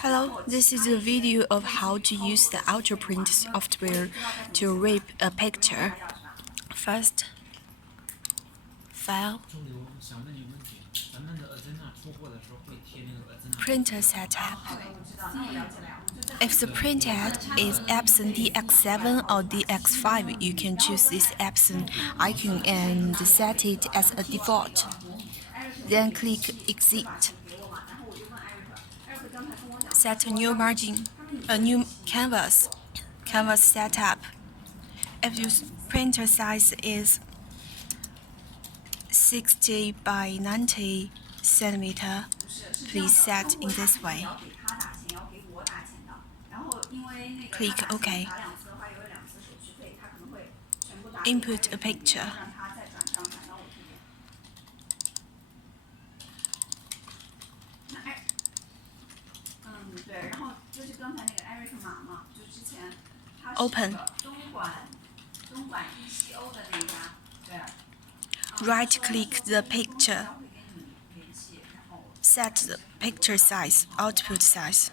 Hello, this is a video of how to use the ultraprint software to rip a picture. First, File, Printer Setup. If the printhead is Epson DX7 or DX5, you can choose this Epson icon and set it as a default. Then click Exit. Set a new margin, a new canvas setup. If your printer size is 60 by 90 centimeter, please set in this way. Click OK. Input a picture. Open. Right-click the picture. Set the picture size, output size.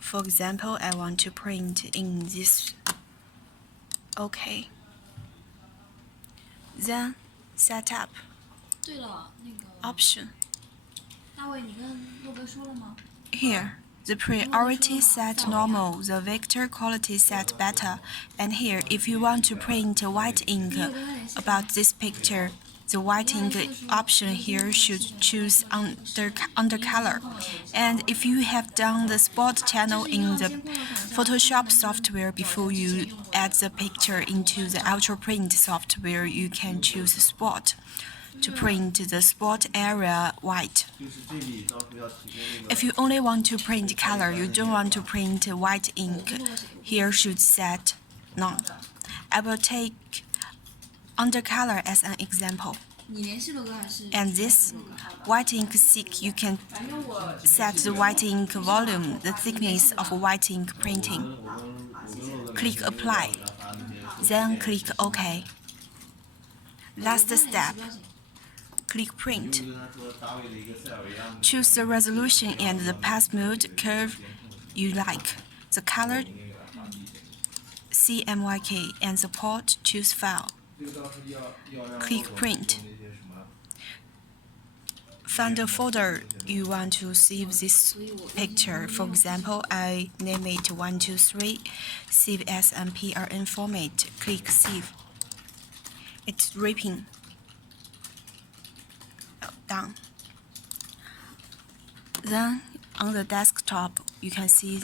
For example, I want to print in this. OK. Then Setup. Option. Here, the priority set normal, the vector quality set better, and here, if you want to print white ink about this picture, the white ink option here should choose undercolor. And if you have done the spot channel in the Photoshop software before you add the picture into the ultraprint software, you can choose spot to print the spot area white. If you only want to print color, you don't want to print white ink, here should set none. I will take undercolor as an example. And this white ink thick, you can set the white ink volume, the thickness of white ink printing. Click Apply, then click OK. Last step. Click Print. Choose the resolution and the path mode curve you like. The color CMYK and the port choose File. Click Print. Find the folder you want to save this picture. For example, I name it 123. Save as PRN format. Click Save. It's ripping. Done. Then on the desktop, you can see